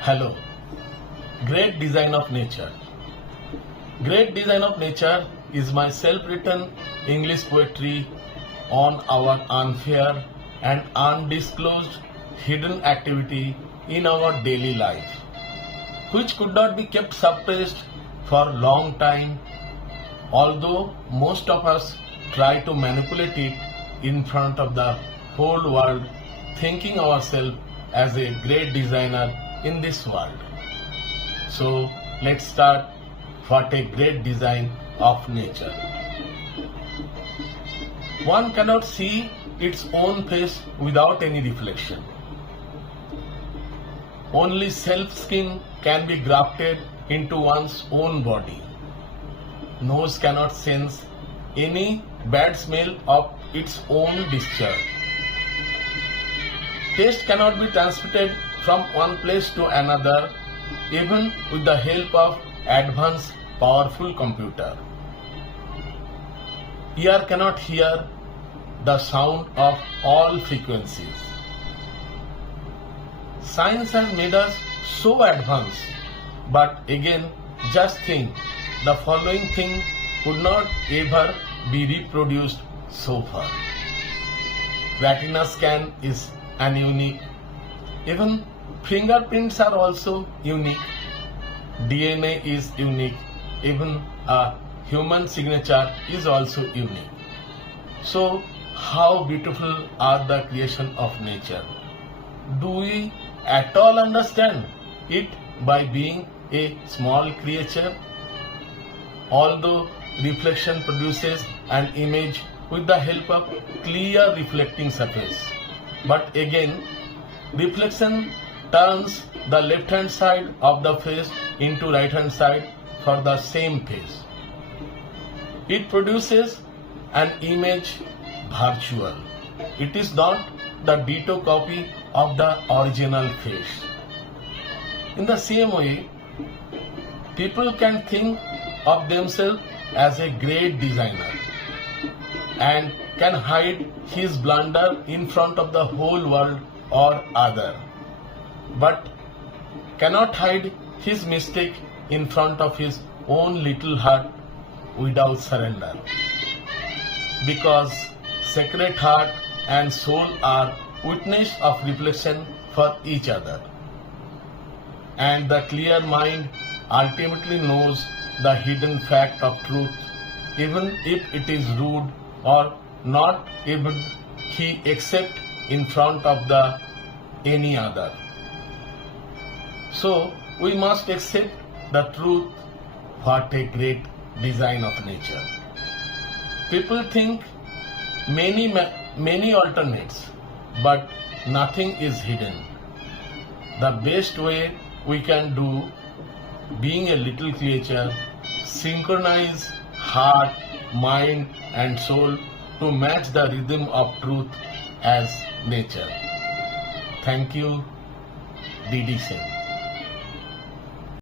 Hello. Great Design of Nature. Great Design of Nature is my self-written English poetry on our unfair and undisclosed hidden activity in our daily life, which could not be kept suppressed for a long time, although most of us try to manipulate it in front of the whole world, thinking ourselves as a great designer in this world. So let's start what a great design of nature. One cannot see its own face without any reflection. Only self-skin can be grafted into one's own body. Nose cannot sense any bad smell of its own discharge. Taste cannot be transmitted from one place to another, even with the help of advanced powerful computer. Ear cannot hear the sound of all frequencies. Science has made us so advanced, but again, just think, the following thing could not ever be reproduced so far. Ratina scan is an unique. Even fingerprints are also unique. DNA is unique. Even a human signature is also unique. So, how beautiful are the creation of nature? Do we at all understand it by being a small creature? Although reflection produces an image with the help of clear reflecting surface, but again, reflection turns the left hand side of the face into right hand side for the same face. It produces an image virtual. It is not the ditto copy of the original face. In the same way, people can think of themselves as a great designer and can hide his blunder in front of the whole world or other, but cannot hide his mistake in front of his own little heart without surrender. Because sacred heart and soul are witness of reflection for each other, and the clear mind ultimately knows the hidden fact of truth, even if it is rude or not able he accept in front of the any other. So we must accept the truth. What a great design of nature. People think many alternates, but nothing is hidden. The best way we can do, being a little creature, synchronize heart, mind and soul to match the rhythm of truth as nature. Thank you, D.D. Sen.